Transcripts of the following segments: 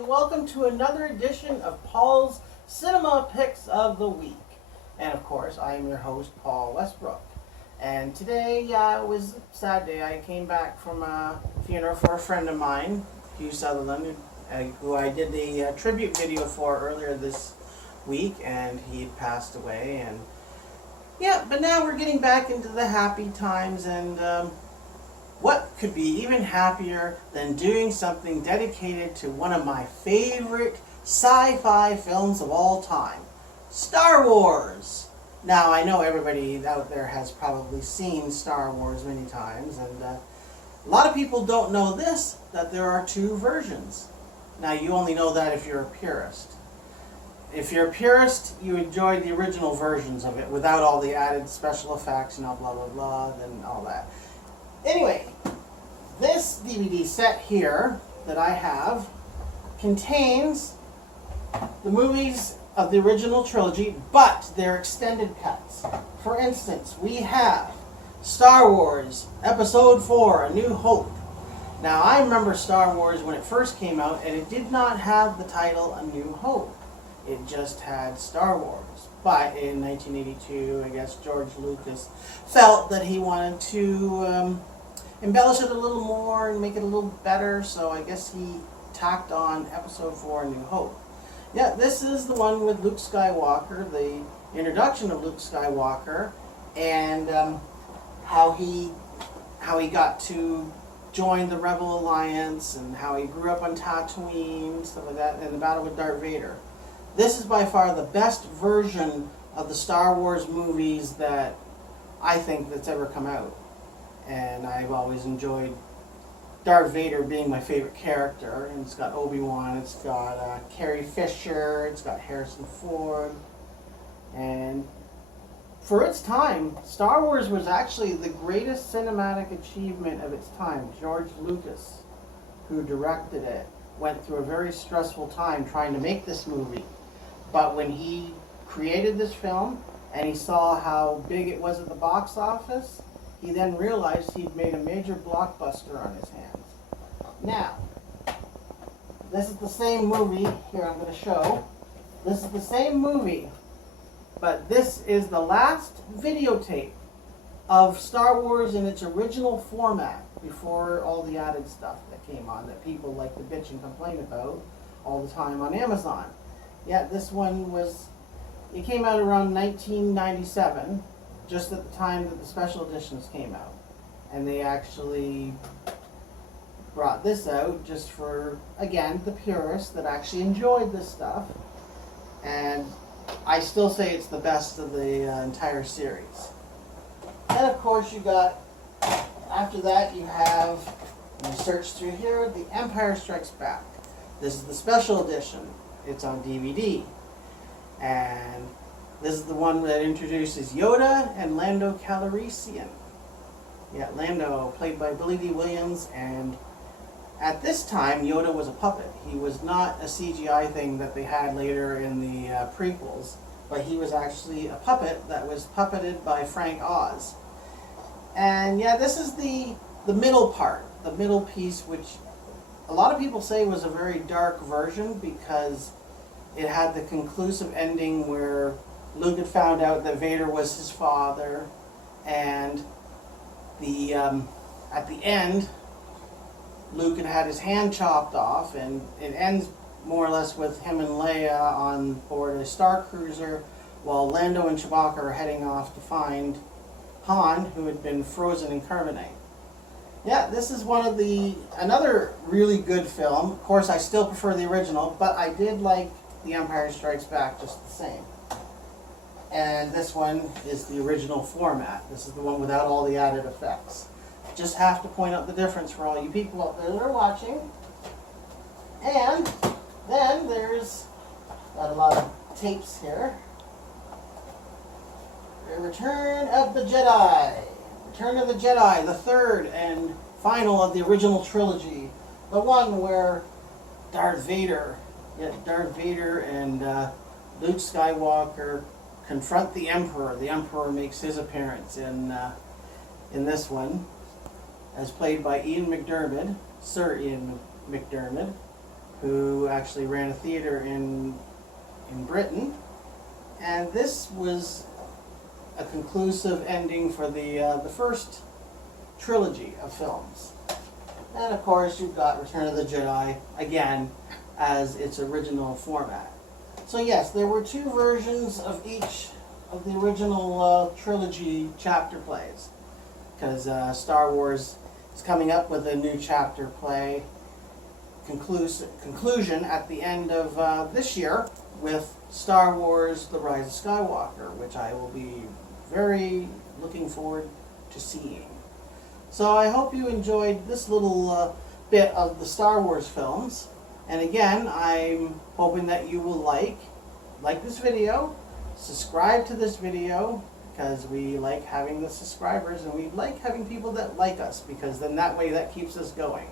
and welcome to another edition of Paul's Cinema Picks of the Week. And of course, I am your host, Paul Westbrook. And today was a sad day. I came back from a funeral for a friend of mine, Hugh Sutherland, who I did the tribute video for earlier this week, and he had passed away. And yeah, but now we're getting back into the happy times, and what could be even happier than doing something dedicated to one of my favorite sci-fi films of all time, Star Wars. Now, I know everybody out there has probably seen Star Wars many times, and a lot of people don't know this, that there are two versions. Now, you only know that if you're a purist. If you're a purist, you enjoy the original versions of it without all the added special effects and all blah, blah, blah, and all that. Anyway, this DVD set here that I have contains the movies of the original trilogy, but they're extended cuts. For instance, we have Star Wars Episode 4, A New Hope. Now, I remember Star Wars when it first came out, and it did not have the title A New Hope. It just had Star Wars. But in 1982, I guess George Lucas felt that he wanted to embellish it a little more and make it a little better, so I guess he tacked on Episode 4, A New Hope. Yeah, this is the one with Luke Skywalker, the introduction of Luke Skywalker, and how he got to join the Rebel Alliance, and how he grew up on Tatooine, stuff like that, and the battle with Darth Vader. This is by far the best version of the Star Wars movies that I think that's ever come out. And I've always enjoyed Darth Vader being my favorite character. And it's got Obi-Wan, it's got Carrie Fisher, it's got Harrison Ford. And for its time, Star Wars was actually the greatest cinematic achievement of its time. George Lucas, who directed it, went through a very stressful time trying to make this movie. But when he created this film and he saw how big it was at the box office, he then realized he'd made a major blockbuster on his hands. Now, this is the same movie. Here, I'm going to show. This is the same movie, but this is the last videotape of Star Wars in its original format before all the added stuff that came on that people like to bitch and complain about all the time on Amazon. Yeah, this one it came out around 1997, just at the time that the special editions came out. And they actually brought this out just for, again, the purists that actually enjoyed this stuff. And I still say it's the best of the entire series. And of course you got, after that you have, when you search through here, The Empire Strikes Back. This is the special edition. It's on DVD. And this is the one that introduces Yoda and Lando Calrissian. Yeah, Lando, played by Billy Dee Williams, and at this time, Yoda was a puppet. He was not a CGI thing that they had later in the prequels, but he was actually a puppet that was puppeted by Frank Oz. And yeah, this is the middle part, the middle piece, which a lot of people say was a very dark version because it had the conclusive ending where Luke had found out that Vader was his father, and at the end, Luke had had his hand chopped off, and it ends more or less with him and Leia on board a Star Cruiser while Lando and Chewbacca are heading off to find Han, who had been frozen in carbonite. Yeah, this is another really good film. Of course, I still prefer the original, but I did like The Empire Strikes Back just the same. And this one is the original format. This is the one without all the added effects. Just have to point out the difference for all you people out there that are watching. And then there's got a lot of tapes here. Return of the Jedi. Return of the Jedi, the third and final of the original trilogy. The one where Darth Vader and Luke Skywalker confront the Emperor. The Emperor makes his appearance in this one, as played by Ian McDiarmid, Sir Ian McDiarmid. who actually ran a theater in Britain. And this was a conclusive ending for the first trilogy of films. And of course, you've got Return of the Jedi again as its original format. So yes, there were two versions of each of the original trilogy chapter plays, because Star Wars is coming up with a new chapter play conclusion at the end of this year with Star Wars: The Rise of Skywalker, which I will be very looking forward to seeing. So I hope you enjoyed this little bit of the Star Wars films. And again, I'm hoping that you will like this video, subscribe to this video, because we like having the subscribers and we like having people that like us, because then that way that keeps us going.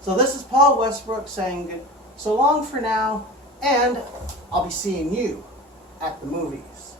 So this is Paul Westbrook saying so long for now, and I'll be seeing you at the movies.